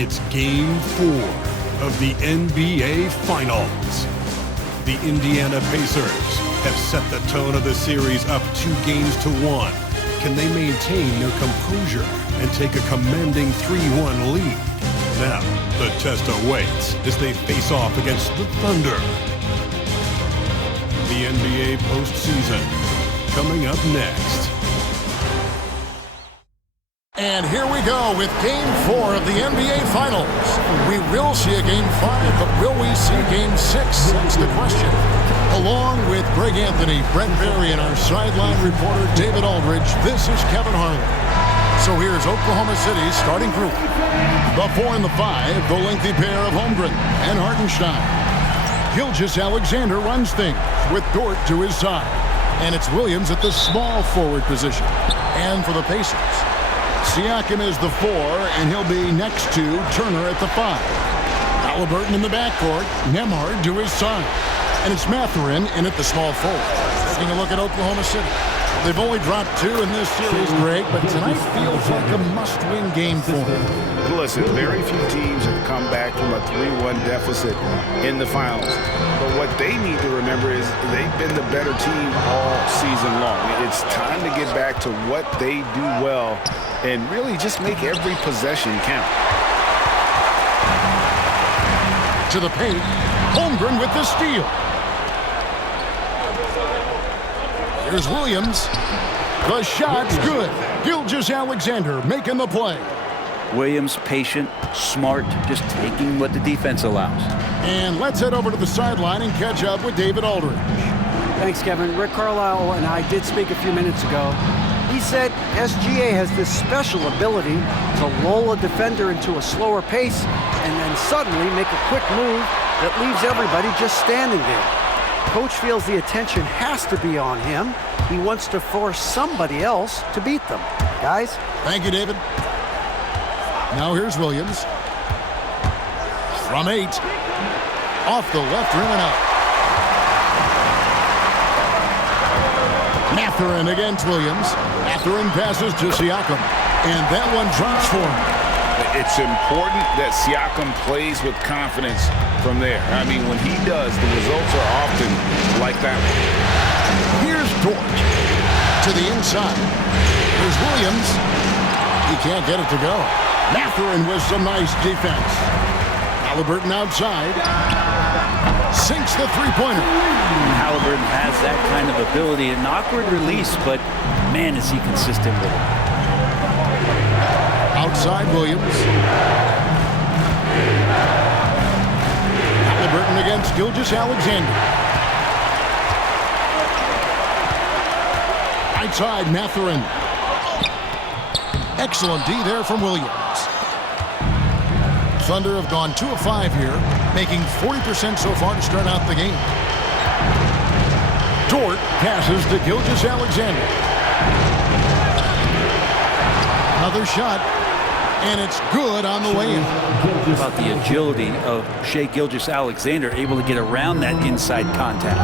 It's Game 4 of the NBA Finals. The Indiana Pacers have set the tone of the series up 2-1. Can they maintain their composure and take a commanding 3-1 lead? Now, the test awaits as they face off against the Thunder. The NBA postseason, coming up next. And here we go with Game 4 of the NBA Finals. We will see a Game 5, but will we see Game 6? That's the question. Along with Greg Anthony, Brent Berry, and our sideline reporter David Aldridge, this is Kevin Harlan. So here's Oklahoma City's starting group. The 4 and the 5, the lengthy pair of Holmgren and Hartenstein. Gilgeous-Alexander runs things with Dort to his side. And it's Williams at the small forward position. And for the Pacers, Siakam is the 4, and he'll be next to Turner at the 5. Halliburton in the backcourt, Nembhard to his side. And it's Mathurin in at the small forward. Taking a look at Oklahoma City. They've only dropped 2 in this series, Greg, but tonight feels like a must-win game for them. Listen, very few teams have come back from a 3-1 deficit in the finals. But what they need to remember is they've been the better team all season long. It's time to get back to what they do well and really just make every possession count. To the paint, Holmgren with the steal. Here's Williams. The shot's good. Gilgeous-Alexander making the play. Williams, patient, smart, just taking what the defense allows. And let's head over to the sideline and catch up with David Aldridge. Thanks, Kevin. Rick Carlisle and I did speak a few minutes ago. He said SGA has this special ability to lull a defender into a slower pace and then suddenly make a quick move that leaves everybody just standing there. Coach feels the attention has to be on him. He wants to force somebody else to beat them. Guys? Thank you, David. Now here's Williams. From 8. Off the left rim and out. Mathurin against Williams. Mathurin passes to Siakam. And that one drops for him. It's important that Siakam plays with confidence from there. I mean, when he does, the results are often like that. Here's Dort to the inside. Here's Williams. He can't get it to go. Mathurin with some nice defense. Halliburton outside. Sinks the three-pointer. Halliburton has that kind of ability. An awkward release, but man, is he consistent with it. Outside Williams. Halliburton against Gilgeous-Alexander. Right side, Mathurin. Excellent D there from Williams. Thunder have gone 2 of 5 here, making 40% so far to start out the game. Dort passes to Gilgeous-Alexander. Another shot. And it's good on the way in. About the agility of Shai Gilgeous-Alexander, able to get around that inside contact.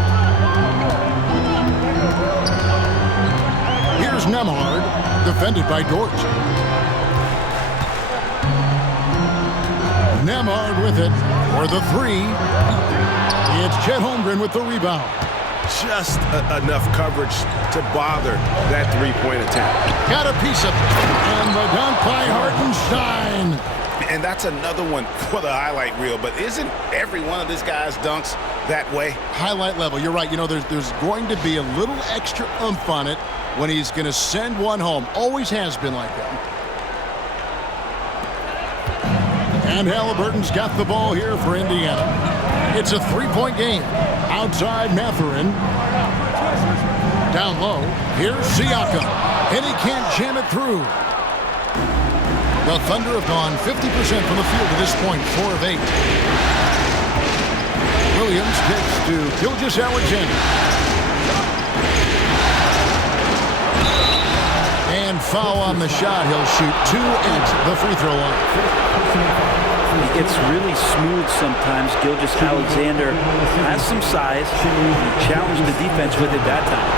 Here's Nembhard, defended by Dort. Nembhard with it for the 3. It's Chet Holmgren with the rebound. Just enough coverage to bother that three-point attempt. Got a piece of it. And the dunk by Hartenstein. And that's another one for the highlight reel. But isn't every one of this guy's dunks that way? Highlight level. You're right. You know, there's going to be a little extra oomph on it when he's going to send one home. Always has been like that. And Halliburton's got the ball here for Indiana. It's a 3-point game. Outside Mathurin. Down low. Here's Siakam. And he can't jam it through. The Thunder have gone 50% from the field to this point, 4 of 8. Williams kicks to Gilgeous-Alexander. And foul on the shot. He'll shoot 2 at the free throw line. He gets really smooth sometimes. Gilgeous-Alexander has some size. He challenged the defense with it that time.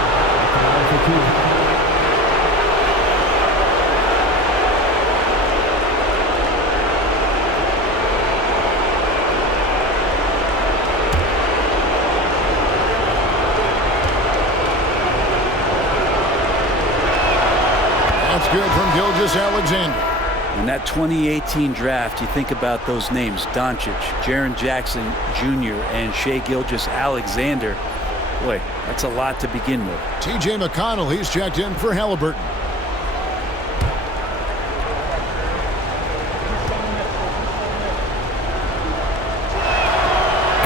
Gilgeous-Alexander. In that 2018 draft, you think about those names, Doncic, Jaren Jackson Jr., and Shai Gilgeous-Alexander. Boy, that's a lot to begin with. T.J. McConnell, he's checked in for Halliburton.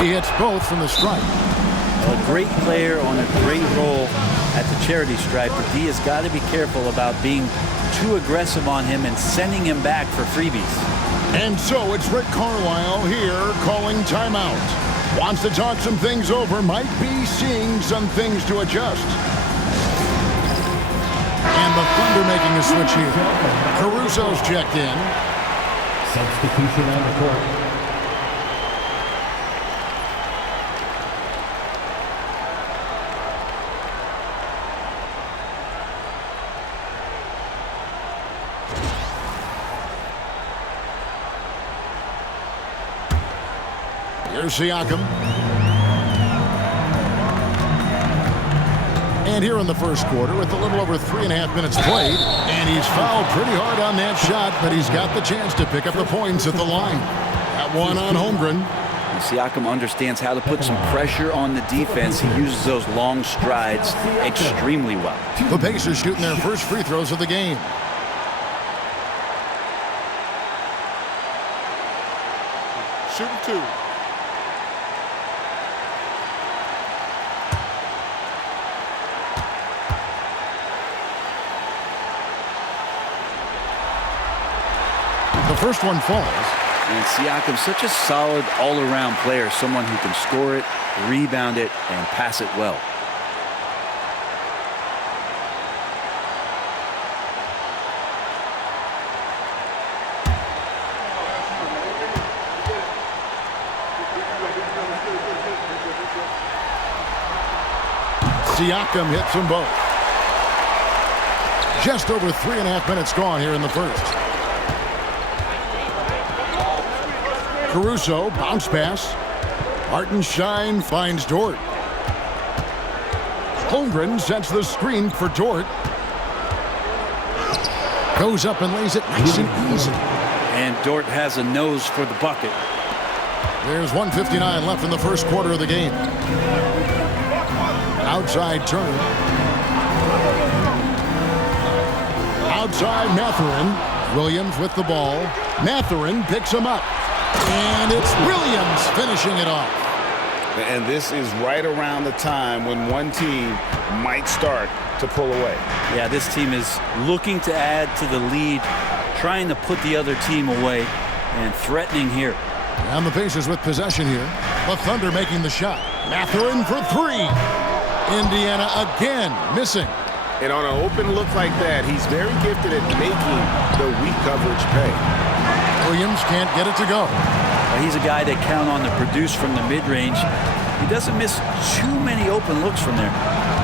He hits both from the stripe. A great player on a great role at the charity stripe, but D has got to be careful about being too aggressive on him and sending him back for freebies. And so it's Rick Carlisle here calling timeout. Wants to talk some things over, might be seeing some things to adjust. And the Thunder making a switch here. Caruso's checked in. Substitution on the court. Here's Siakam. And here in the first quarter with a little over 3.5 minutes played. And he's fouled pretty hard on that shot, but he's got the chance to pick up the points at the line. That one on Holmgren. Siakam understands how to put some pressure on the defense. He uses those long strides extremely well. The Pacers shooting their first free throws of the game. Shooting two. The first one falls. And Siakam's such a solid all-around player, someone who can score it, rebound it, and pass it well. Siakam hits them both. Just over 3.5 minutes gone here in the first. Caruso, bounce pass. Hartenstein finds Dort. Holmgren sets the screen for Dort. Goes up and lays it nice and easy. And Dort has a nose for the bucket. There's 1:59 left in the first quarter of the game. Outside Turner. Outside Mathurin. Williams with the ball. Mathurin picks him up. And it's Williams finishing it off. And this is right around the time when one team might start to pull away. Yeah, this team is looking to add to the lead, trying to put the other team away, and threatening here. And the Pacers with possession here. The Thunder making the shot. Mathurin for three. Indiana again missing. And on an open look like that, he's very gifted at making the weak coverage pay. Williams can't get it to go. He's a guy they count on to produce from the mid-range. He doesn't miss too many open looks from there.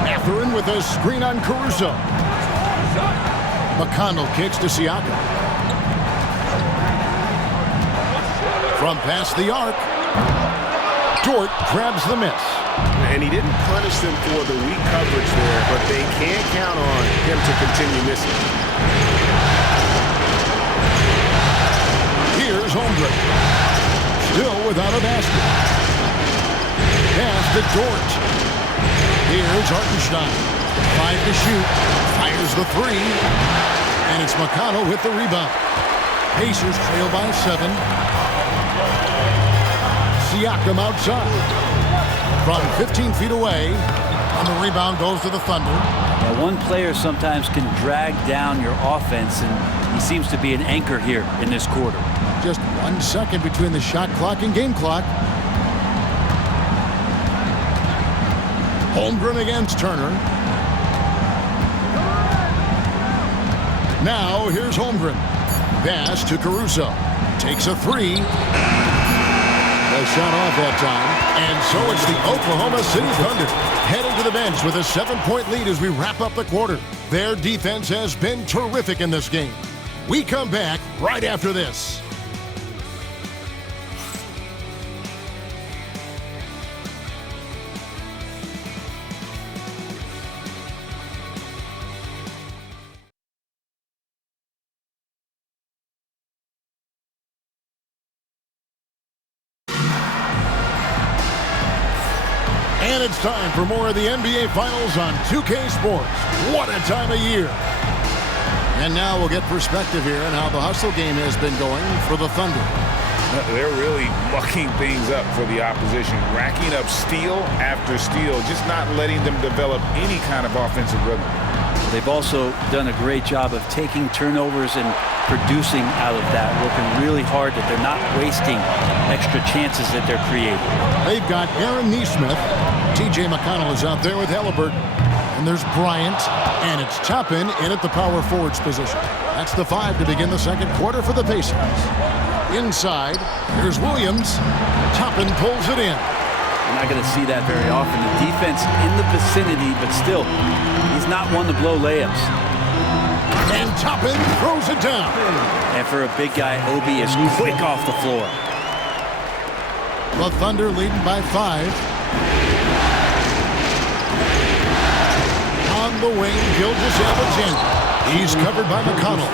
Mathurin with a screen on Caruso. McConnell kicks to Siakam. From past the arc. Dort grabs the miss. And he didn't punish them for the weak coverage there, but they can't count on him to continue missing. Here's Holmgren. Still without a basket. Pass to Dort. Here's Hartenstein. 5 to shoot. Fires the three. And it's McConnell with the rebound. Pacers trail by 7. Siakam outside. From 15 feet away. And the rebound goes to the Thunder. Now, one player sometimes can drag down your offense, and he seems to be an anchor here in this quarter. Just 1 second between the shot clock and game clock. Holmgren against Turner. Now here's Holmgren. Pass to Caruso. Takes a three. A shot off that time. And so it's the Oklahoma City Thunder heading to the bench with a 7-point lead as we wrap up the quarter. Their defense has been terrific in this game. We come back right after this. And it's time for more of the NBA Finals on 2K Sports. What a time of year. And now we'll get perspective here on how the hustle game has been going for the Thunder. They're really mucking things up for the opposition, racking up steal after steal, just not letting them develop any kind of offensive rhythm. They've also done a great job of taking turnovers and producing out of that, working really hard that they're not wasting extra chances that they're creating. They've got Aaron Nesmith. TJ McConnell is out there with Halliburton. And there's Bryant, and it's Toppin in at the power forwards position. That's the 5 to begin the second quarter for the Pacers. Inside, here's Williams. Toppin pulls it in. You're not going to see that very often. The defense in the vicinity, but still, he's not one to blow layups. And Toppin throws it down. And for a big guy, Obi is quick off the floor. The Thunder leading by 5. On the wing, Gilgeous-Alexander. He's covered by McConnell.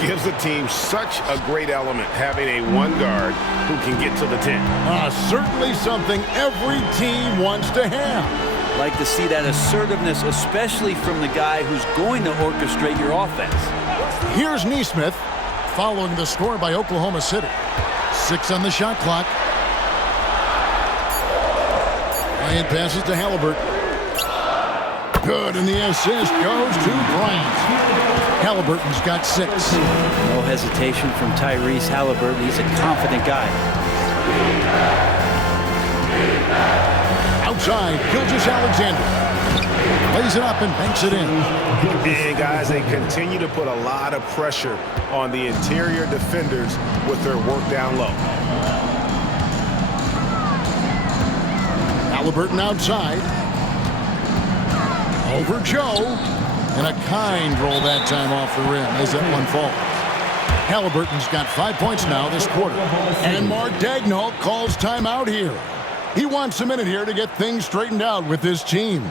Gives the team such a great element having a one guard who can get to the 10. Certainly something every team wants to have. Like to see that assertiveness, especially from the guy who's going to orchestrate your offense. Here's Nesmith, following the score by Oklahoma City. 6 on the shot clock. Bryant passes to Halliburton. Good, and the assist goes to Bryant. Halliburton's got 6. No hesitation from Tyrese Halliburton. He's a confident guy. Outside, Gilgeous-Alexander. Lays it up and banks it in. And guys, they continue to put a lot of pressure on the interior defenders with their work down low. Halliburton outside. Over Joe. And a kind roll that time off the rim as that one falls. Halliburton's got 5 points now this quarter. And Mark Daigneault calls timeout here. He wants a minute here to get things straightened out with his team.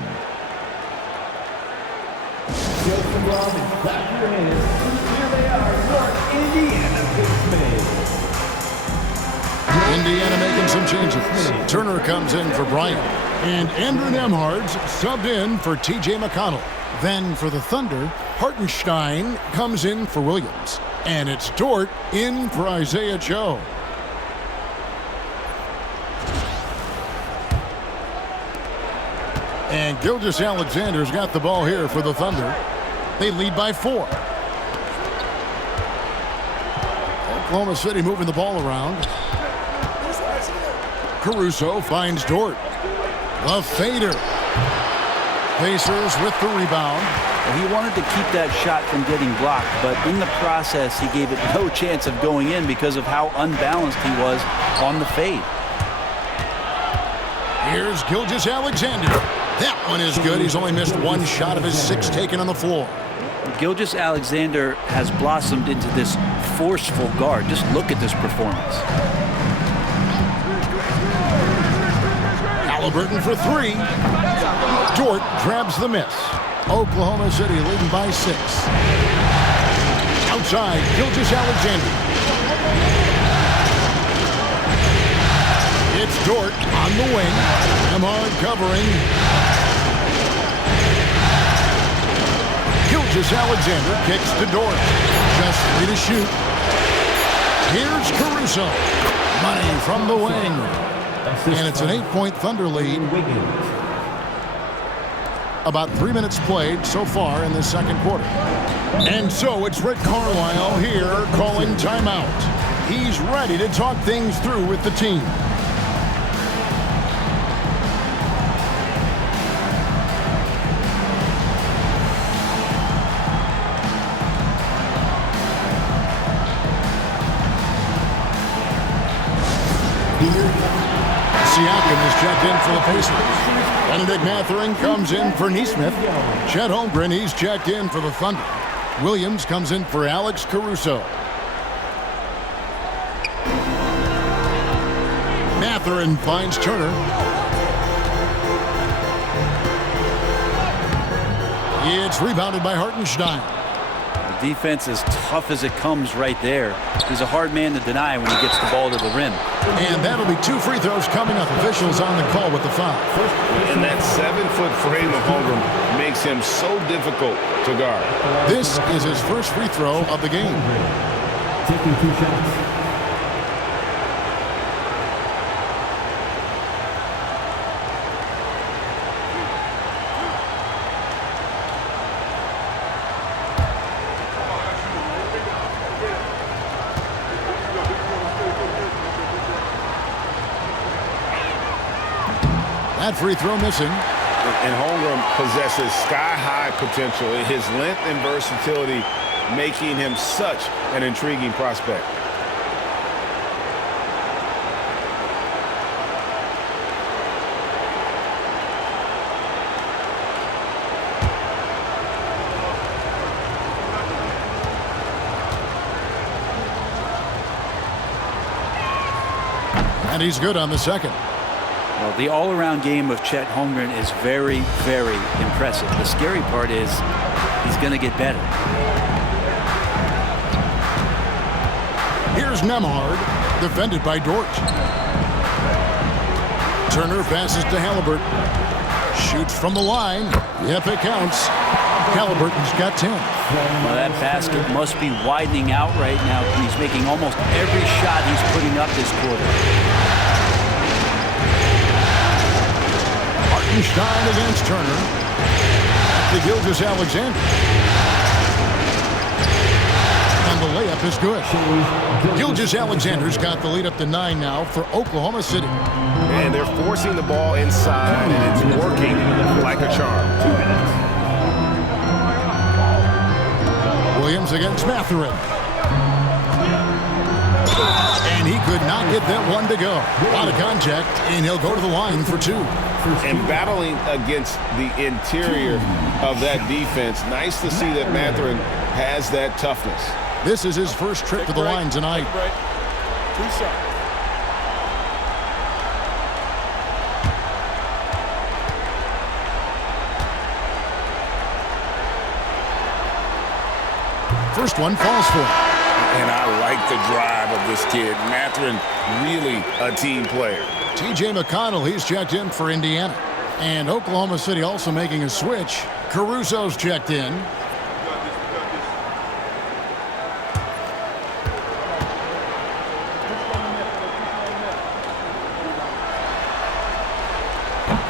Indiana making some changes. Turner comes in for Bryant. And Andrew Nembhard's subbed in for TJ McConnell. Then for the Thunder, Hartenstein comes in for Williams. And it's Dort in for Isaiah Joe. And Gilgeous-Alexander's got the ball here for the Thunder. They lead by 4. Oklahoma City moving the ball around. Caruso finds Dort. The fader. Pacers with the rebound. He wanted to keep that shot from getting blocked, but in the process, he gave it no chance of going in because of how unbalanced he was on the fade. Here's Gilgeous-Alexander. That one is good. He's only missed 1 shot of his 6 taken on the floor. Gilgeous-Alexander has blossomed into this forceful guard. Just look at this performance. Halliburton for 3. Dort grabs the miss. Oklahoma City leading by 6. Outside, Gilgeous-Alexander. It's Dort on the wing. Nembhard covering. Gilgeous-Alexander kicks to Dort. Just 3 to shoot. Here's Caruso. Money from the wing. And it's an 8-point Thunder lead. About 3 minutes played so far in the second quarter. And so it's Rick Carlisle here calling timeout. He's ready to talk things through with the team. Siakam is checked in for the Pacers. Benedict Mathurin comes in for Nesmith. Chet Holmgren, he's checked in for the Thunder. Williams comes in for Alex Caruso. Mathurin finds Turner. It's rebounded by Hartenstein. The defense is tough as it comes right there. He's a hard man to deny when he gets the ball to the rim. And that'll be 2 free throws coming up. Officials on the call with the foul. And that 7-foot frame of Holmgren makes him so difficult to guard. This is his first free throw of the game. Taking 2 shots. That free throw missing. And Holmgren possesses sky-high potential. His length and versatility making him such an intriguing prospect. And he's good on the second. Well, the all-around game of Chet Holmgren is very, very impressive. The scary part is he's going to get better. Here's Nembhard, defended by Dort. Turner passes to Halliburton. Shoots from the line. Yep, it counts. Halliburton's got 10. Well, that basket must be widening out right now. He's making almost every shot he's putting up this quarter. Stein against Turner. To Gilgeous-Alexander. And the layup is good. Gilgeous-Alexander's got the lead up to 9 now for Oklahoma City. And they're forcing the ball inside, and it's working like a charm. 2 minutes. Williams against Mathurin. And he could not get that one to go. A lot of contact, and he'll go to the line for 2. And battling against the interior of that defense, nice to see that Mathurin has that toughness. This is his first trip to the line tonight. 2 shots. First one falls for him. And I like the drive of this kid. Mathurin, really a team player. T.J. McConnell, he's checked in for Indiana. And Oklahoma City also making a switch. Caruso's checked in.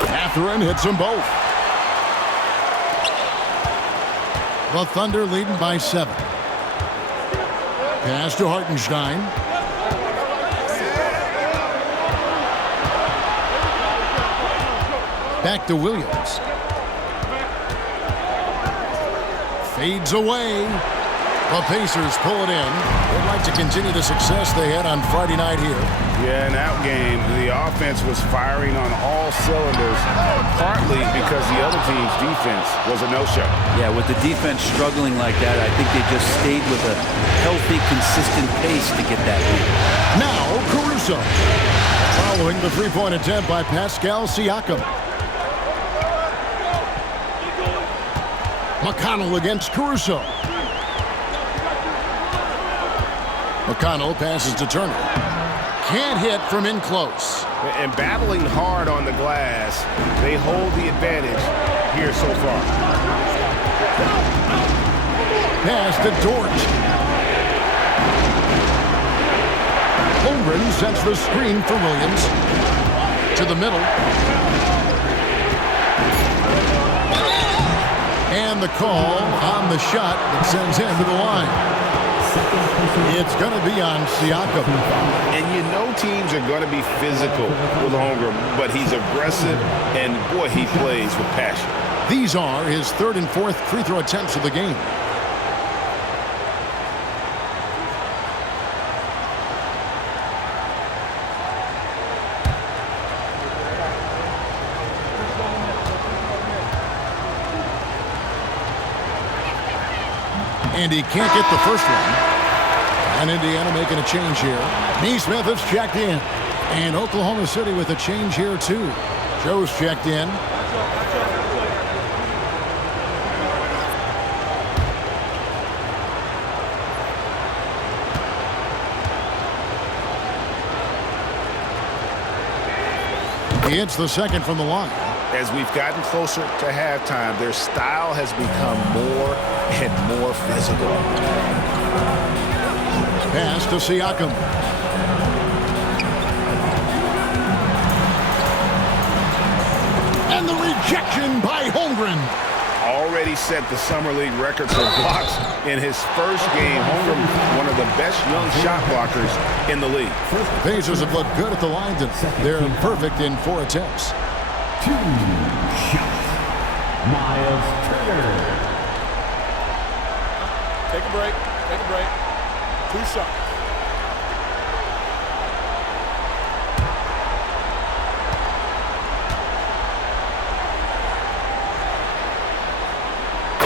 Mathurin hits them both. The Thunder leading by 7. Pass to Hartenstein. Back to Williams. Fades away. The Pacers pull it in. They'd like to continue the success they had on Friday night here. Yeah, in that game, the offense was firing on all cylinders, partly because the other team's defense was a no-show. Yeah, with the defense struggling like that, I think they just stayed with a healthy, consistent pace to get that lead. Now, Caruso. Following the three-point attempt by Pascal Siakam. McConnell against Caruso. McConnell passes to Turner. Can't hit from in close. And battling hard on the glass, they hold the advantage here so far. Pass to Dort. Holmgren sends the screen for Williams. To the middle. And the call on the shot that sends him to the line. It's going to be on Siakam. And you know teams are going to be physical with Holmgren, but he's aggressive, and boy, he plays with passion. These are his 3rd and 4th free throw attempts of the game. And he can't get the first one. And Indiana making a change here. Neesmith is checked in. And Oklahoma City with a change here too. Joe's checked in. He hits the second from the line. As we've gotten closer to halftime, their style has become more and more physical. Pass to Siakam. And the rejection by Holmgren. Already set the Summer League record for blocks in his first game. Holmgren, one of the best young shot blockers in the league. The Pacers have looked good at the line. They're perfect in 4 attempts. 2 shots. Miles Turner. Take a break. Take a break. 2 shots.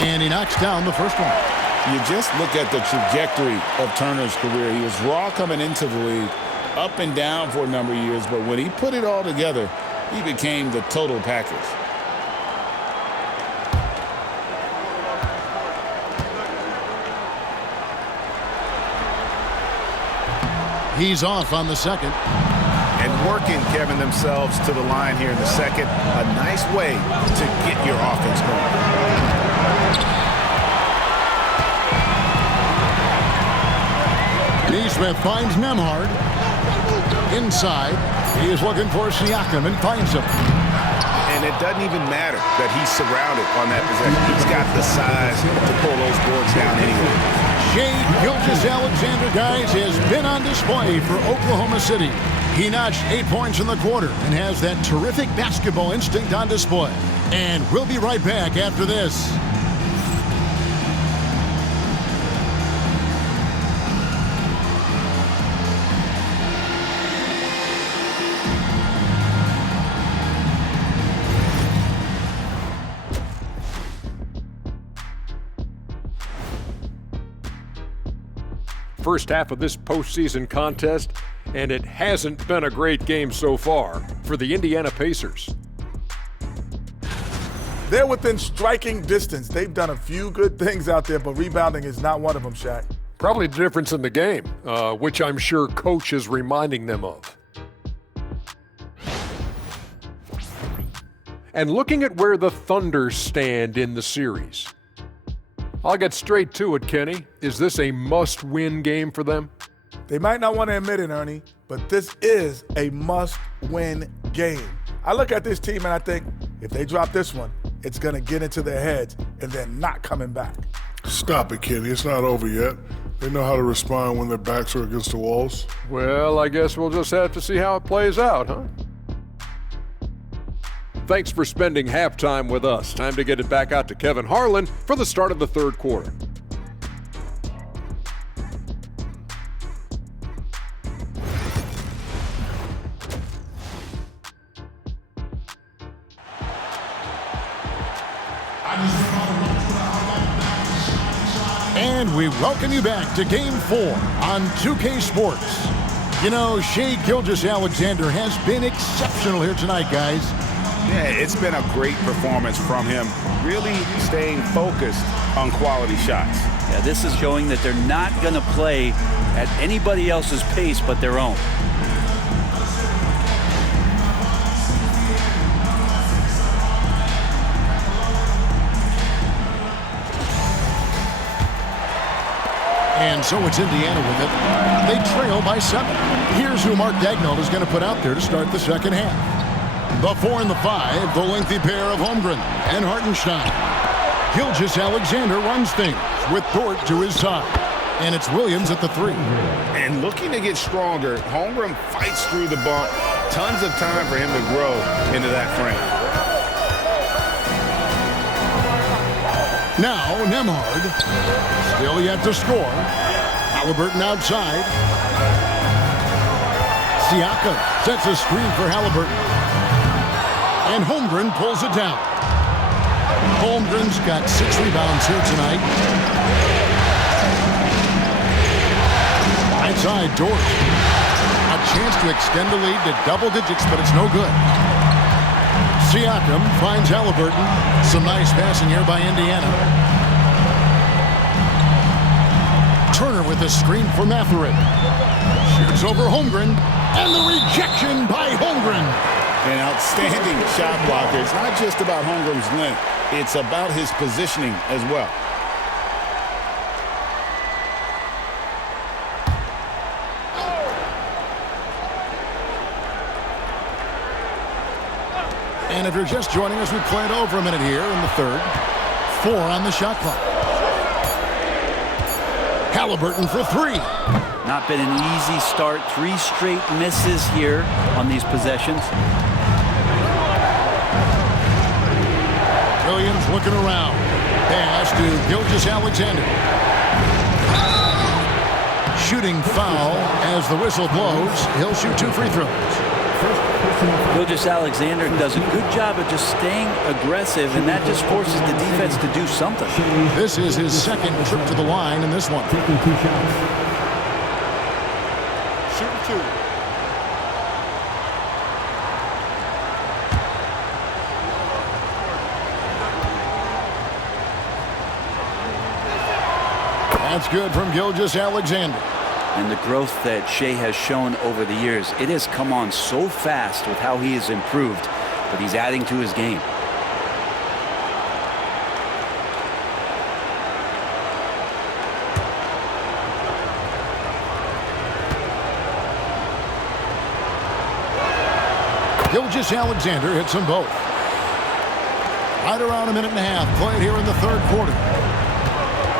And he knocks down the first one. You just look at the trajectory of Turner's career. He was raw coming into the league, up and down for a number of years, but when he put it all together, he became the total package. He's off on the second. And working, Kevin, themselves to the line here in the second. A nice way to get your offense going. Neesmith finds Nembhard. Inside, he is looking for Siakam and finds him. And it doesn't even matter that he's surrounded on that possession. He's got the size to pull those boards down anyway. Shai Gilgeous-Alexander, guys, has been on display for Oklahoma City. He notched 8 points in the quarter and has that terrific basketball instinct on display. And we'll be right back after this. First half of this postseason contest, and it hasn't been a great game so far for the Indiana Pacers. They're within striking distance. They've done a few good things out there, but rebounding is not one of them, Shaq. Probably the difference in the game, which I'm sure Coach is reminding them of. And looking at where the Thunder stand in the series. I'll get straight to it, Kenny. Is this a must-win game for them? They might not want to admit it, Ernie, but this is a must-win game. I look at this team and I think, if they drop this one, it's going to get into their heads and they're not coming back. Stop it, Kenny. It's not over yet. They know how to respond when their backs are against the walls. Well, I guess we'll just have to see how it plays out, huh? Thanks for spending halftime with us. Time to get it back out to Kevin Harlan for the start of the third quarter. And we welcome you back to Game 4 on 2K Sports. You know, Shai Gilgeous-Alexander has been exceptional here tonight, guys. Yeah, it's been a great performance from him, really staying focused on quality shots. Yeah, this is showing that they're not going to play at anybody else's pace but their own. And so it's Indiana with it. They trail by 7. Here's who Mark Daigneault is going to put out there to start the second half. The 4 and the 5, the lengthy pair of Holmgren and Hartenstein. Gilgeous-Alexander runs things with Dort to his side. And it's Williams at the 3. And looking to get stronger, Holmgren fights through the bump. Tons of time for him to grow into that frame. Now Nembhard, still yet to score. Halliburton outside. Siakam sets a screen for Halliburton. And Holmgren pulls it down. Holmgren's got 6 rebounds here tonight. Right side, Dort. A chance to extend the lead to double digits, but it's no good. Siakam finds Halliburton. Some nice passing here by Indiana. Turner with a screen for Mathurin. Shoots over Holmgren. And the rejection by Holmgren. An outstanding shot blocker. It's not just about Holmgren's length. It's about his positioning as well. And if you're just joining us, we played over a minute here in the third. 4 on the shot clock. Halliburton for 3. Not been an easy start. 3 straight misses here on these possessions. Williams looking around. Pass to Gilgeous-Alexander. Shooting foul as the whistle blows. He'll shoot 2 free throws. Gilgeous-Alexander does a good job of just staying aggressive, and that just forces the defense to do something. This is his second trip to the line in this one. Taking 2 shots. Shooting 2. That's good from Gilgeous-Alexander. And the growth that Shai has shown over the years, it has come on so fast with how he has improved, but he's adding to his game. Gilgeous-Alexander hits them both. Right around a minute and a half played here in the third quarter.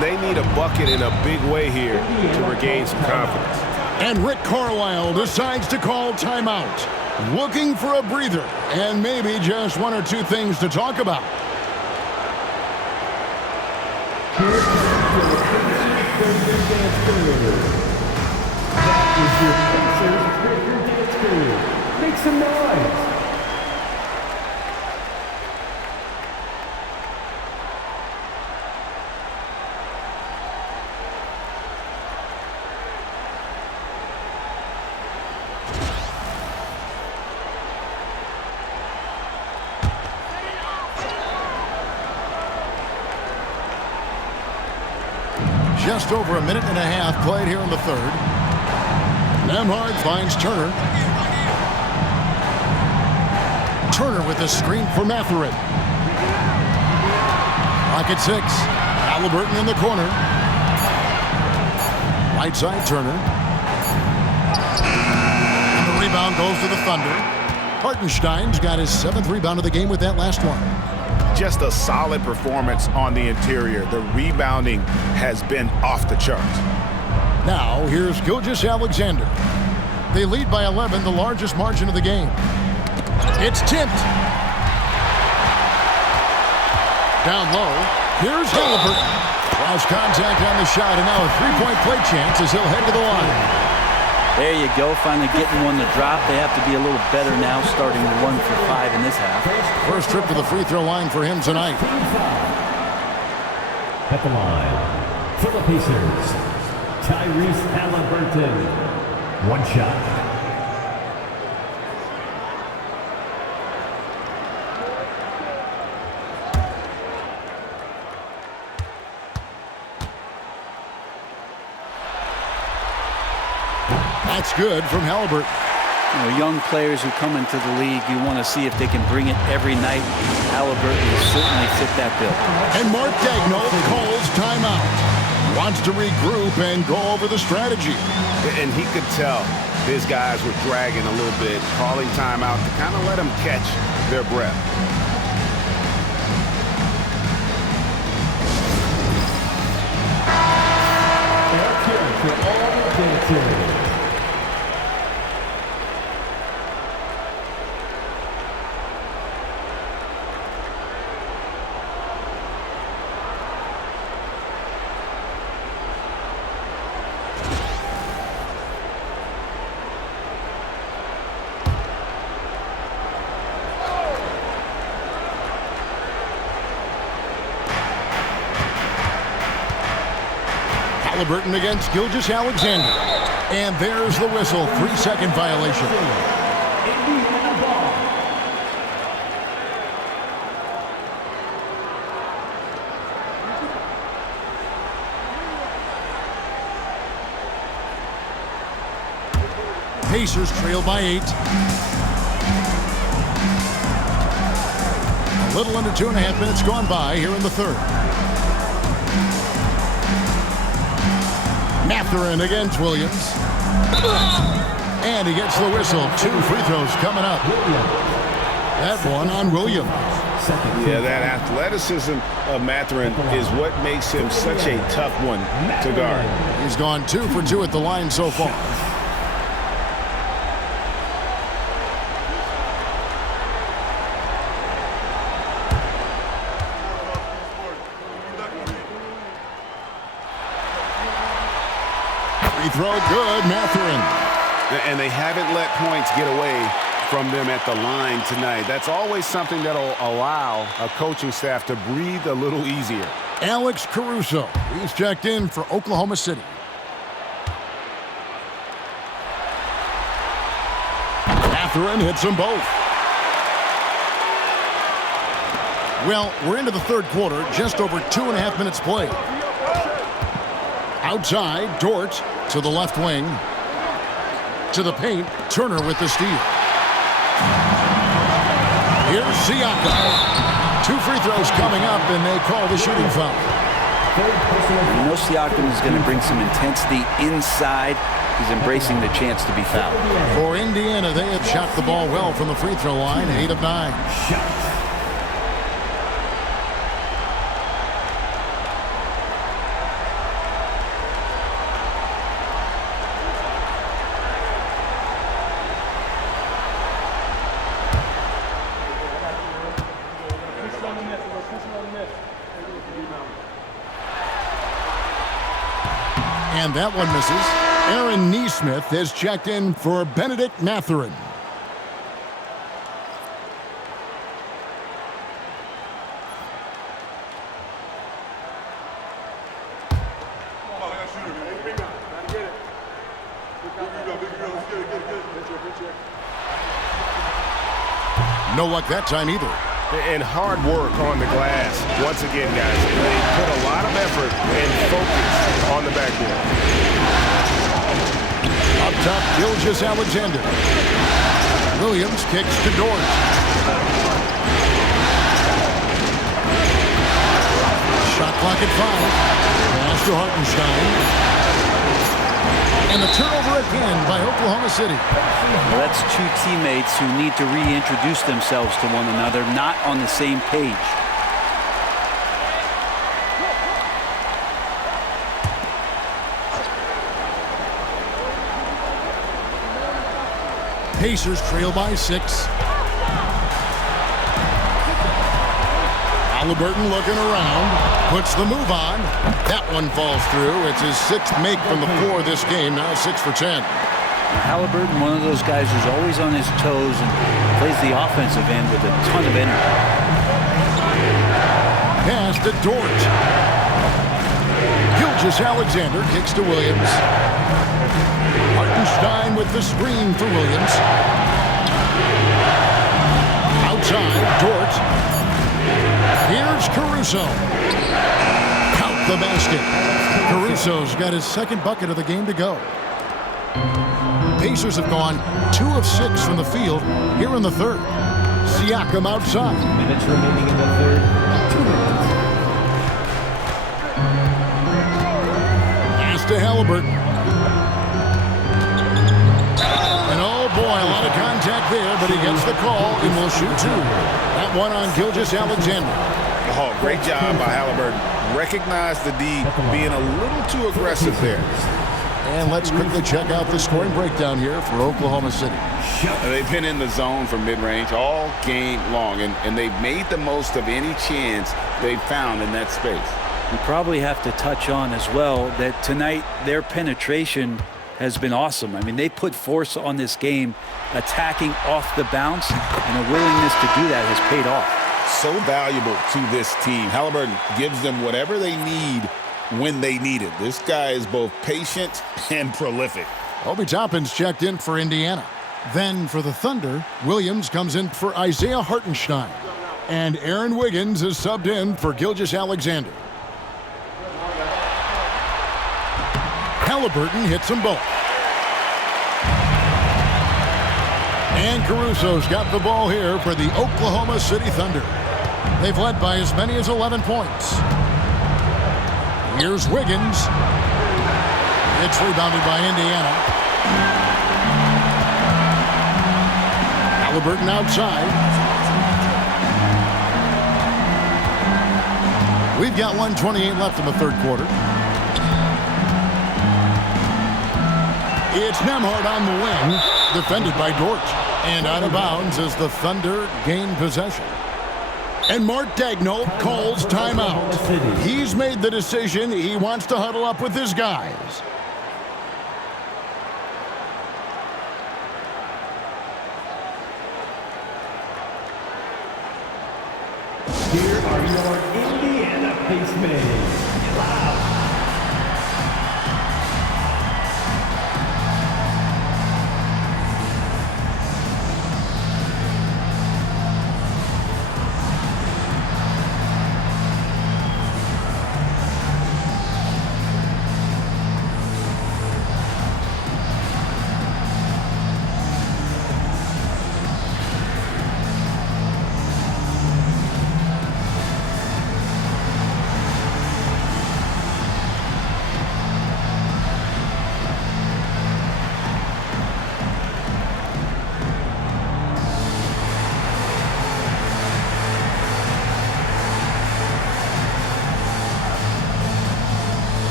They need a bucket in a big way here to regain some confidence. And Rick Carlisle decides to call timeout. Looking for a breather and maybe just 1 or 2 things to talk about. Make some noise. Just over a minute and a half played here in the third. Nembhard finds Turner. Turner with a screen for Mathurin. Clock at 6. Halliburton in the corner. Right side Turner. And the rebound goes to the Thunder. Hartenstein's got his 7th rebound of the game with that last one. Just a solid performance on the interior. The rebounding has been off the charts. Now, here's Gilgeous-Alexander. They lead by 11, the largest margin of the game. It's tipped. Down low, here's Halliburton. Lost contact on the shot, and now a 3-point play chance as he'll head to the line. There you go, finally getting one to drop. They have to be a little better now, starting 1 for 5 in this half. First trip to the free throw line for him tonight. At the line, for the Pacers, Tyrese Halliburton. 1 shot. That's good from Halliburton. You know, young players who come into the league, you want to see if they can bring it every night. Halliburton will certainly fit that bill. And Mark Daigneault calls timeout. Wants to regroup and go over the strategy. And he could tell his guys were dragging a little bit, calling timeout to kind of let them catch their breath. For all dancers. Halliburton against Gilgeous-Alexander. And there's the whistle. 3-second violation. Pacers trail by 8. Little under 2.5 minutes gone by here in the third. Mathurin against Williams. And he gets the whistle. 2 free throws coming up. That one on Williams. Yeah, that athleticism of Mathurin is what makes him such a tough one to guard. He's gone 2 for 2 at the line so far. Free throw good, Mathurin. And they haven't let points get away from them at the line tonight. That's always something that'll allow a coaching staff to breathe a little easier. Alex Caruso. He's checked in for Oklahoma City. Mathurin hits them both. Well, we're into the third quarter, just over 2.5 minutes played. Outside, Dort to the left wing. To the paint, Turner with the steal. Here's Siakam. 2 free throws coming up, and they call the shooting foul. You know Siakam is going to bring some intensity inside. He's embracing the chance to be fouled. For Indiana, they have shot the ball well from the free throw line, 8 of 9. And that one misses. Aaron Nesmith has checked in for Benedict Mathurin. No luck that time either. And hard work on the glass. Once again, guys, they put a lot of effort and focus on the backboard. Up top, Gilgeous-Alexander. Williams kicks to Dort. Shot clock at 5. Pass to Hartenstein. And the turnover again by Oklahoma City. Well, that's 2 teammates who need to reintroduce themselves to one another, not on the same page. Pacers trail by 6. Halliburton looking around, puts the move on. That one falls through. It's his 6th make from the floor this game, now 6 for 10. Halliburton, one of those guys who's always on his toes and plays the offensive end with a ton of energy. Pass to Dort. Gilgeous-Alexander kicks to Williams. Hartenstein with the screen for Williams. Outside, Dort. Here's Caruso. Count the basket. Caruso's got his 2nd bucket of the game to go. Pacers have gone 2 of 6 from the field here in the third. Siakam outside. Minutes remaining in the third. 2 minutes. Pass to Halliburton. And oh boy, a lot of contact there, but he gets the call and will shoot 2. That one on Gilgeous-Alexander. Oh, great job by Halliburton. Recognize the D being a little too aggressive there. And let's quickly check out the scoring breakdown here for Oklahoma City. They've been in the zone from mid-range all game long, and they've made the most of any chance they've found in that space. We probably have to touch on as well that tonight their penetration has been awesome. I mean, they put force on this game, attacking off the bounce, and a willingness to do that has paid off. So valuable to this team. Halliburton gives them whatever they need when they need it. This guy is both patient and prolific. Obi Toppin's checked in for Indiana. Then for the Thunder, Williams comes in for Isaiah Hartenstein. And Aaron Wiggins is subbed in for Gilgeous-Alexander. Halliburton hits them both. And Caruso's got the ball here for the Oklahoma City Thunder. They've led by as many as 11 points. Here's Wiggins. It's rebounded by Indiana. Halliburton outside. We've got 1:28 left in the third quarter. It's Nembhard on the wing, defended by Dort. And out of bounds as the Thunder gain possession. And Mark Daigneault calls timeout. He's made the decision. He wants to huddle up with his guys. Here are your Indiana Pacers.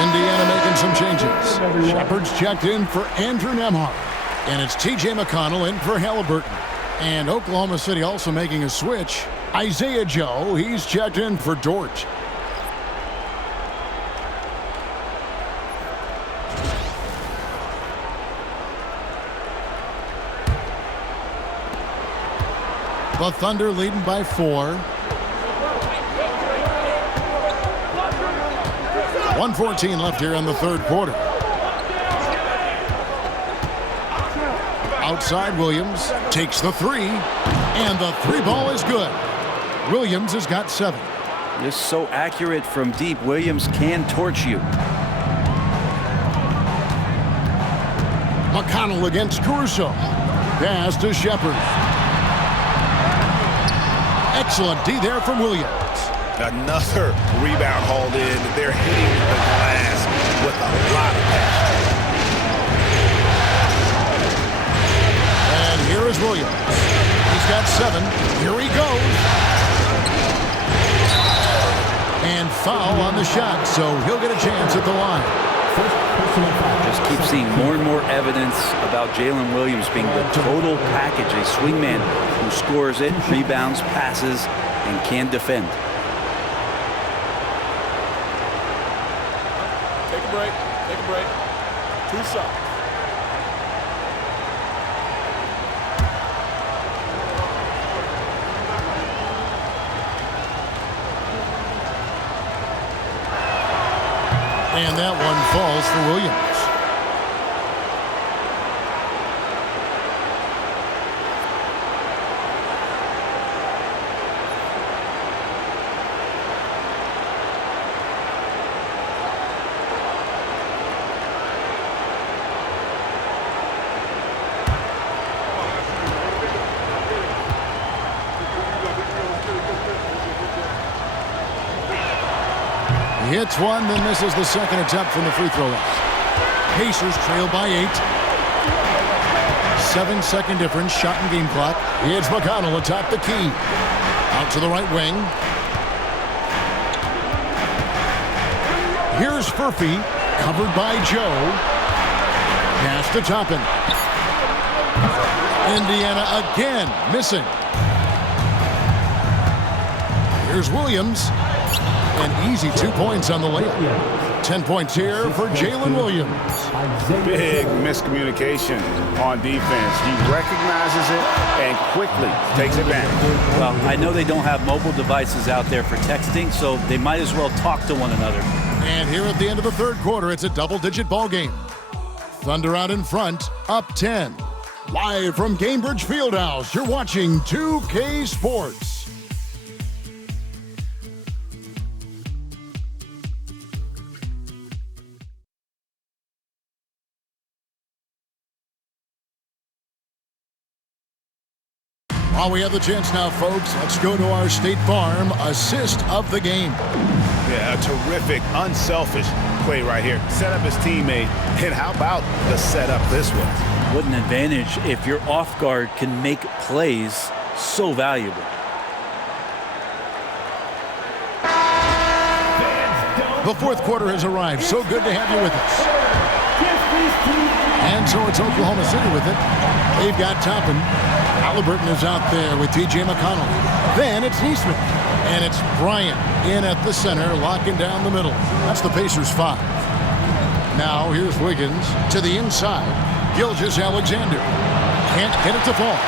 Indiana making some changes. Shepard's checked in for Andrew Nembhard. And it's T.J. McConnell in for Halliburton. And Oklahoma City also making a switch. Isaiah Joe, he's checked in for Dort. The Thunder leading by 4. 1:14 left here in the third quarter. Outside, Williams takes the three, and the three ball is good. Williams has got 7. Just so accurate from deep. Williams can torch you. McConnell against Caruso. Pass to Shepard. Excellent D there from Williams. Another rebound hauled in. They're hitting the glass with a lot of passion. And here is Williams. He's got 7. Here he goes. And foul on the shot, so he'll get a chance at the line. Just keep seeing more and more evidence about Jalen Williams being the total package, a swingman who scores it, rebounds, passes, and can defend. Take a break. Take a break. 2 shots. And that one falls for Williams. He hits one, then misses the second attempt from the free throw line. Pacers trail by 8. 7-second difference, shot and game clock. It's McConnell atop the key. Out to the right wing. Here's Furphy, covered by Joe. Pass to Toppin. Indiana again missing. Here's Williams. An easy 2 points on the layup. 10 points here for Jalen Williams. Big miscommunication on defense. He recognizes it and quickly takes advantage. Well, I know they don't have mobile devices out there for texting, so they might as well talk to one another. And here at the end of the third quarter, it's a double-digit ball game. Thunder out in front, up 10. Live from Cambridge Fieldhouse, you're watching 2K Sports. While we have the chance now, folks, let's go to our State Farm assist of the game. Yeah, a terrific, unselfish play right here. Set up his teammate, and how about the setup this way? What an advantage if your off guard can make plays so valuable. The fourth quarter has arrived. So good to have you with us. And so it's Oklahoma City with it. They've got Toppin. Halliburton is out there with T.J. McConnell. Then it's Neesmith. And it's Bryant in at the center, locking down the middle. That's the Pacers' 5. Now here's Wiggins to the inside. Gilgeous-Alexander. Can't get it to fall.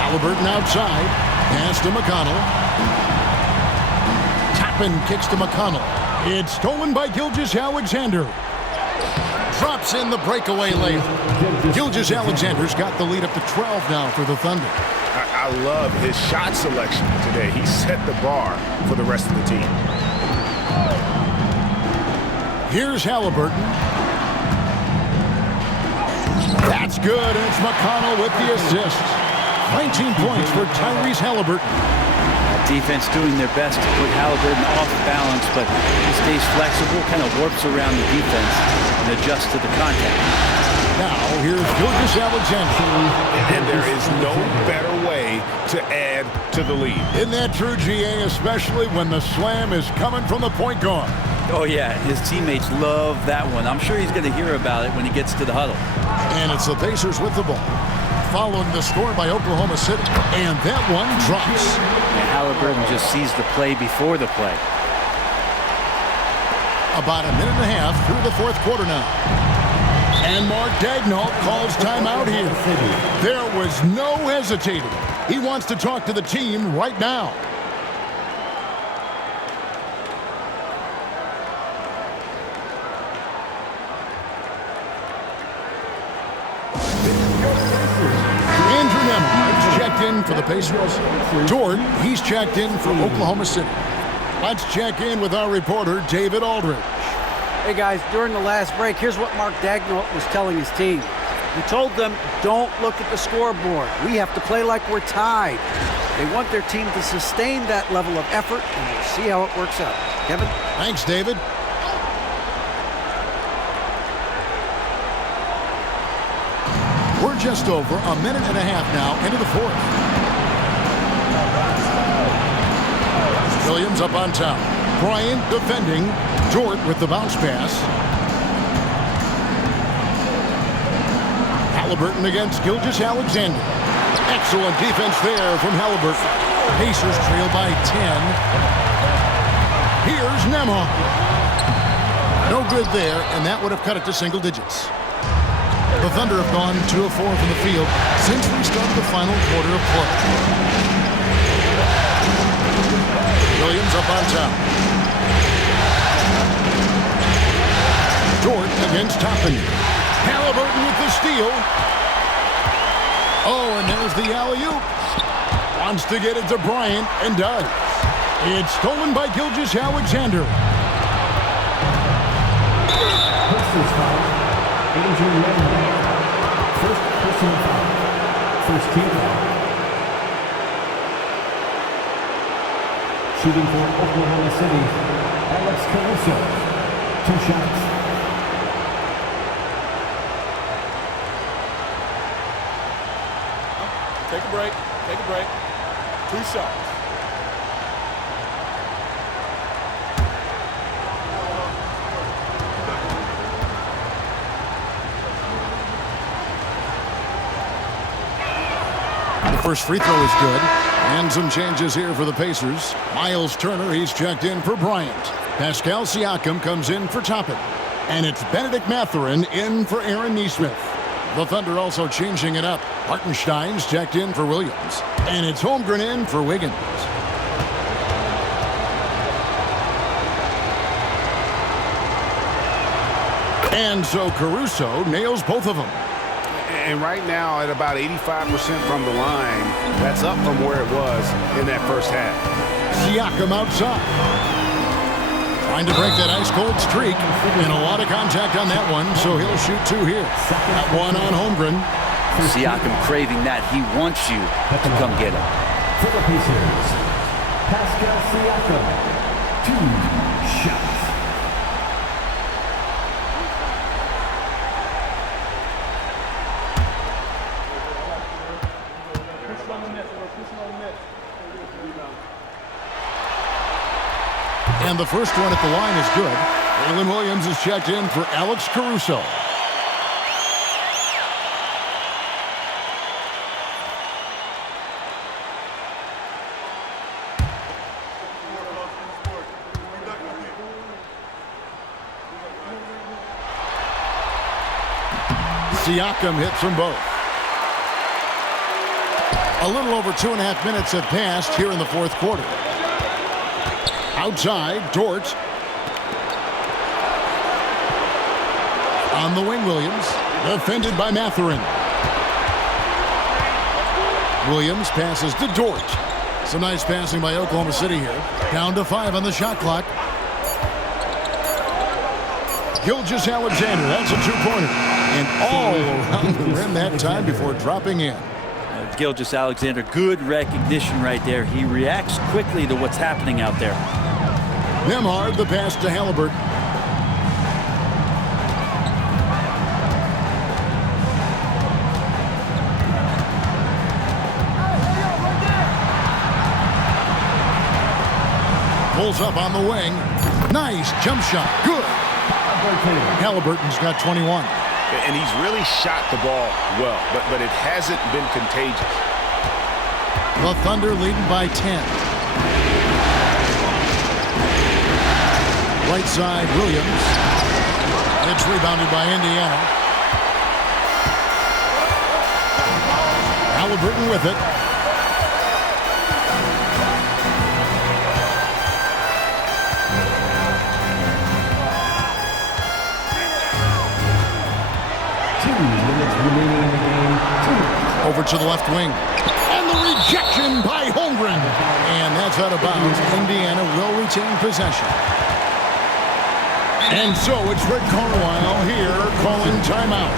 Halliburton outside. Pass to McConnell. Toppin kicks to McConnell. It's stolen by Gilgeous-Alexander. Drops in the breakaway lane. Gilgeous-Alexander's got the lead up to 12 now for the Thunder. I love his shot selection today. He set the bar for the rest of the team. Here's Halliburton. That's good, and it's McConnell with the assist. 19 points for Tyrese Halliburton. Defense doing their best to put Halliburton off balance, but he stays flexible, kind of warps around the defense and adjusts to the contact. Now here's Gilgeous-Alexander. And there is no better way to add to the lead. Isn't that true, GA, especially when the slam is coming from the point guard? Oh yeah, his teammates love that one. I'm sure he's going to hear about it when he gets to the huddle. And it's the Pacers with the ball. Following the score by Oklahoma City. And that one drops. And Halliburton just sees the play before the play. About a minute and a half through the fourth quarter now. And Mark Daigneault calls timeout here. There was no hesitating. He wants to talk to the team right now. For the Pacers. Jordan, he's checked in for Oklahoma City. Let's check in with our reporter, David Aldridge. Hey guys, during the last break, here's what Mark Daigneault was telling his team. He told them, don't look at the scoreboard. We have to play like we're tied. They want their team to sustain that level of effort, and we'll see how it works out. Kevin? Thanks, David. We're just over a minute and a half now into the fourth. Williams up on top. Bryant defending. Dort with the bounce pass. Halliburton against Gilgeous-Alexander. Excellent defense there from Halliburton. Pacers trail by 10. Here's Nembhard. No good there, and that would have cut it to single digits. The Thunder have gone 2 of 4 from the field since we started the final quarter of play. Williams up on top. Dort against Toppin. Halliburton with the steal. Oh, and there's the alley-oop. Wants to get it to Bryant, and does. It's stolen by Gilgeous-Alexander. First personal foul. First team foul. Shooting for Oklahoma City, Alex Caruso. 2 shots. Take a break. Take a break. 2 shots. The first free throw is good. And some changes here for the Pacers. Miles Turner, he's checked in for Bryant. Pascal Siakam comes in for Toppin. And it's Benedict Mathurin in for Aaron Nesmith. The Thunder also changing it up. Hartenstein's checked in for Williams. And it's Holmgren in for Wiggins. And so Caruso nails both of them. And right now at about 85% from the line, that's up from where it was in that first half. Siakam outside. Trying to break that ice-cold streak. And a lot of contact on that one, so he'll shoot two here. That one on Holmgren. Siakam craving that. He wants you to come get him. For the Pacers, Pascal Siakam, 2 shots. And the first one at the line is good. Jalen Williams is checked in for Alex Caruso. Siakam hits them both. A little over 2.5 minutes have passed here in the fourth quarter. Outside, Dort. On the wing, Williams. Defended by Mathurin. Williams passes to Dort. Some nice passing by Oklahoma City here. Down to 5 on the shot clock. Gilgeous-Alexander, that's a two-pointer. And all around the rim that time before dropping in. Gilgeous-Alexander, good recognition right there. He reacts quickly to what's happening out there. Nembhard, the pass to Halliburton. Pulls up on the wing. Nice jump shot. Good. Halliburton's got 21. And he's really shot the ball well, but it hasn't been contagious. The Thunder leading by 10. Right side, Williams. It's rebounded by Indiana. Halliburton with it. Remaining in the game. Over to the left wing. And the rejection by Holmgren. And that's out of bounds. Indiana will retain possession. And so it's Rick Carlisle here calling timeout.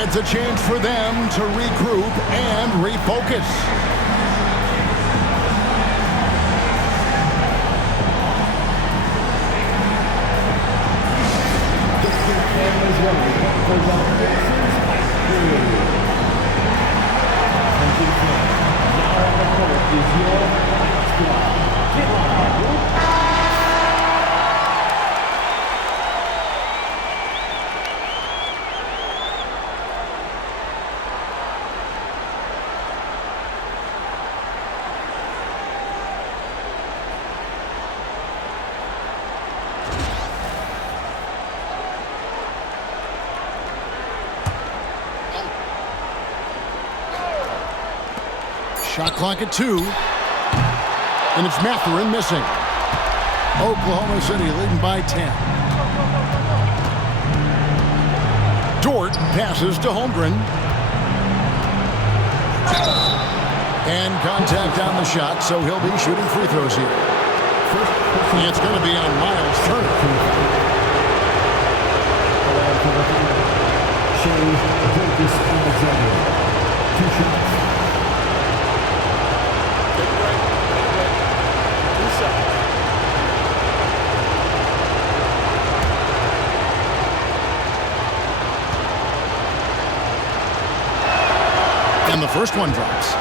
It's a chance for them to regroup and refocus. Shot clock at 2. And it's Mathurin missing. Oklahoma City leading by 10. Dort passes to Holmgren. And contact on the shot, so he'll be shooting free throws here. It's going to be on Miles Turner. Shai Gilgeous-Alexander, 2 shots. And the first one drops.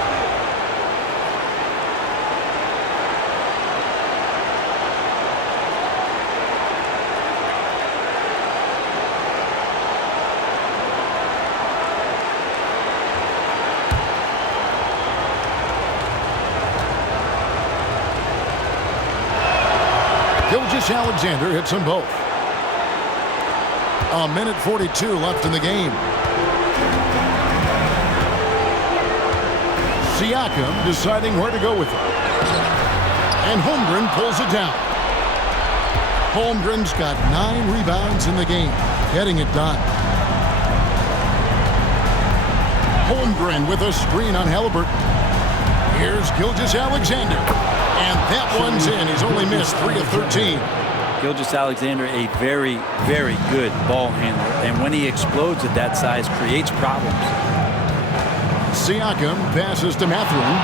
Gilgeous-Alexander hits them both. A minute 42 left in the game. Siakam deciding where to go with it. And Holmgren pulls it down. Holmgren's got 9 rebounds in the game, getting it done. Holmgren with a screen on Halliburton. Here's Gilgeous-Alexander. And that one's in. He's only missed 3 of 13. Gilgeous-Alexander, a very, very good ball handler. And when he explodes at that size, creates problems. Siakam passes to Mathurin.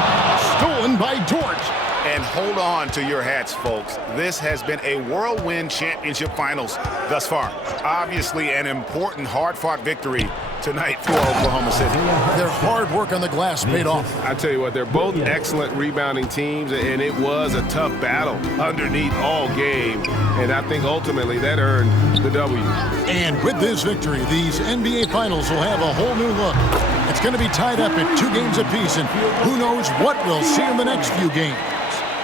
Stolen by Dort. And hold on to your hats, folks. This has been a whirlwind championship finals thus far. Obviously an important, hard-fought victory tonight for Oklahoma City. Their hard work on the glass paid off. I tell you what, they're both excellent rebounding teams, and it was a tough battle underneath all game. And I think ultimately that earned the W. And with this victory, these NBA Finals will have a whole new look. It's going to be tied up at 2 games apiece, and who knows what we'll see in the next few games.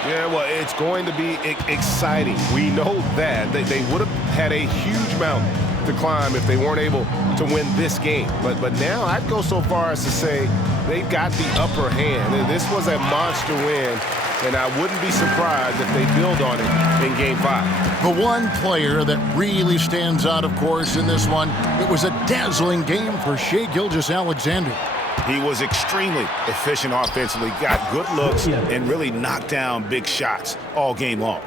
Yeah, well, it's going to be exciting. We know that. They would have had a huge mountain to climb if they weren't able to win this game. But now I'd go so far as to say they've got the upper hand. And this was a monster win, and I wouldn't be surprised if they build on it in Game 5. The one player that really stands out, of course, in this one, it was a dazzling game for Shai Gilgeous-Alexander. He was extremely efficient offensively, got good looks, and really knocked down big shots all game long.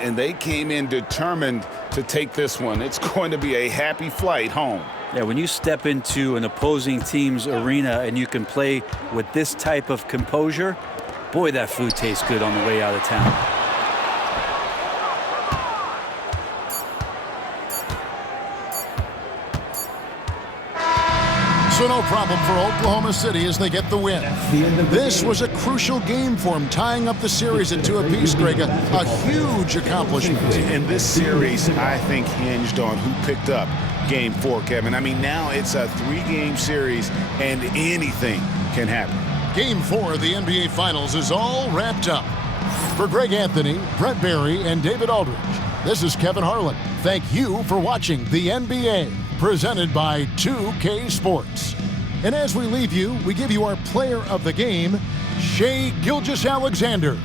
And they came in determined to take this one. It's going to be a happy flight home. Yeah, when you step into an opposing team's arena and you can play with this type of composure, boy, that food tastes good on the way out of town. So no problem for Oklahoma City as they get the win. This was a crucial game for them, tying up the series at 2 apiece, Greg. A huge accomplishment. And this series, I think, hinged on who picked up Game 4, Kevin. I mean, now it's a 3-game series, and anything can happen. Game 4 of the NBA Finals is all wrapped up. For Greg Anthony, Brett Barry, and David Aldridge, this is Kevin Harlan. Thank you for watching the NBA, presented by 2K Sports. And as we leave you, we give you our player of the game, Shai Gilgeous-Alexander.